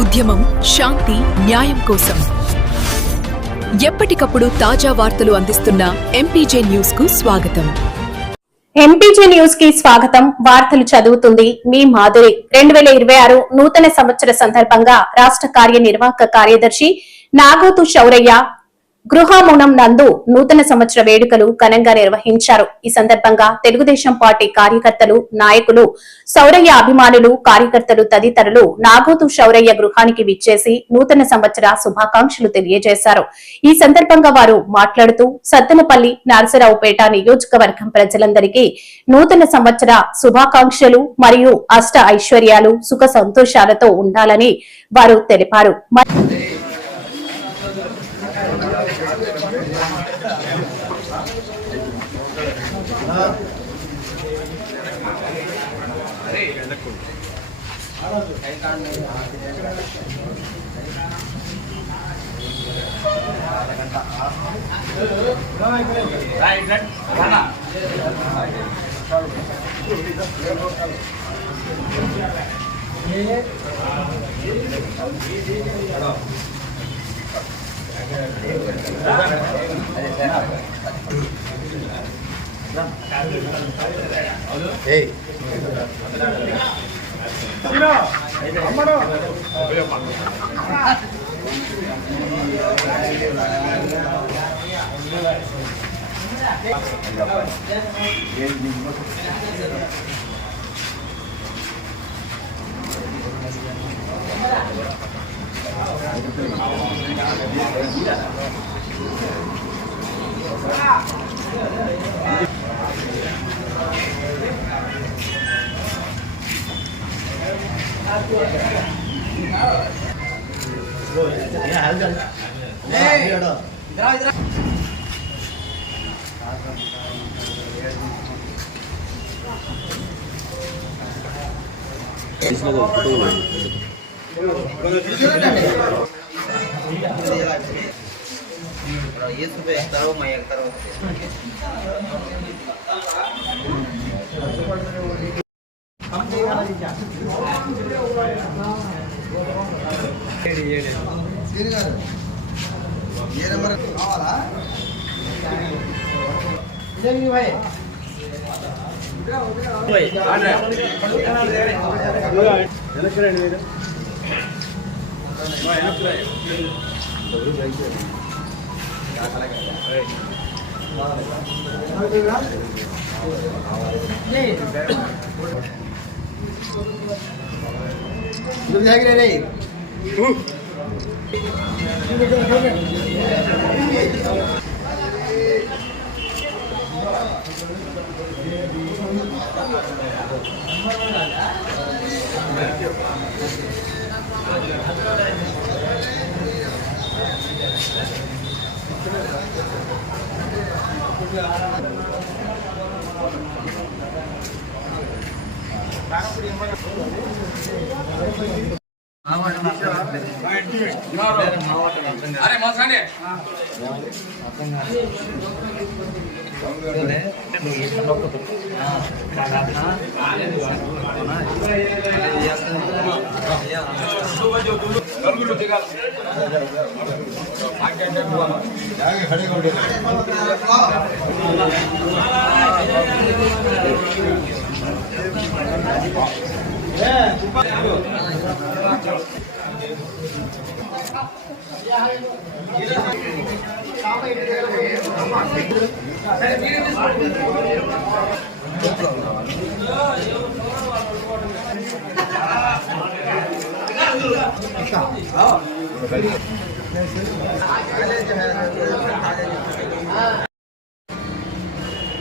ఉద్యమం శాంతి న్యాయం కోసం ఎప్పటికప్పుడు తాజా వార్తలు అందిస్తున్న ఎంపీజే న్యూస్ కు స్వాగతం. ఎంపీజే న్యూస్ కి స్వాగతం. వార్తలు చదువుతుంది మీ మాధురి. 2026 నూతన సంవత్సర సందర్భంగా రాష్ట్ర కార్యనిర్వాహక కార్యదర్శి నాగోతు శౌరయ్య గృహమునం నందు నూతన సంవత్సర వేడుకలు ఘనంగా నిర్వహించారు. ఈ సందర్భంగా తెలుగుదేశం పార్టీ కార్యకర్తలు, నాయకులు, శౌరయ్య అభిమానులు, కార్యకర్తలు తదితరులు నాగోతు శౌరయ్య గృహానికి విచ్చేసి నూతన సంవత్సర శుభాకాంక్షలు తెలియజేశారు. ఈ సందర్భంగా వారు మాట్లాడుతూ సత్తెనపల్లి, నరసరావుపేట నియోజకవర్గం ప్రజలందరికీ నూతన సంవత్సర శుభాకాంక్షలు మరియు అష్ట ఐశ్వర్యాలు, సుఖ సంతోషాలతో ఉండాలని వారు తెలిపారు.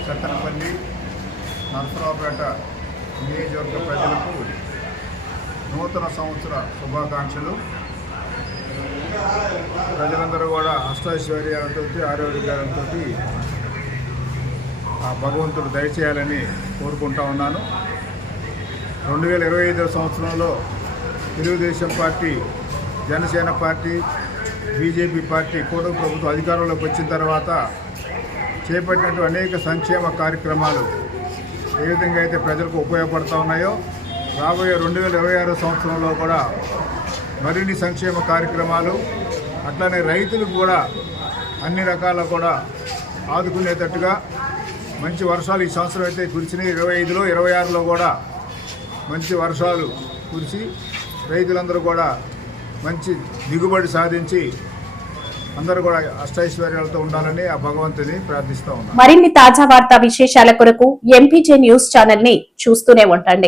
సత్తెనపల్లి, నరసరావుపేట నియోజకవర్గ ప్రజలకు నూతన సంవత్సర శుభాకాంక్షలు. ప్రజలందరూ కూడా అష్టైశ్వర్యాలతో, ఆరోగ్యాలతో ఆ భగవంతుడు దయచేయాలని కోరుకుంటా ఉన్నాను. 2025 సంవత్సరంలో Telugu Desam party, Janasena party, BJP party కూటమి ప్రభుత్వం అధికారంలోకి వచ్చిన తర్వాత చేపట్టినట్టు అనేక సంక్షేమ కార్యక్రమాలు ఏ విధంగా అయితే ప్రజలకు ఉపయోగపడుతూ ఉన్నాయో రాబోయే 2026 సంవత్సరంలో కూడా మరిన్ని సంక్షేమ కార్యక్రమాలు అట్లనే రైతులకు కూడా అన్ని రకాల కూడా ఆదుకునేటట్టుగా మంచి వర్షాలు ఈ సంవత్సరం అయితే కురిసినాయి. 25లో 26లో కూడా మంచి వర్షాలు కురిసి రైతులందరూ కూడా మంచి దిగుబడి సాధించి అందరూ కూడా అష్టైశ్వర్యాలతో ఉండాలని ఆ భగవంతుని ప్రార్థిస్తూ ఉన్నాను. మరిన్ని తాజా వార్తా విశేషాల కొరకు ఎంపీజే న్యూస్ ఛానల్ ని చూస్తూనే ఉండండి.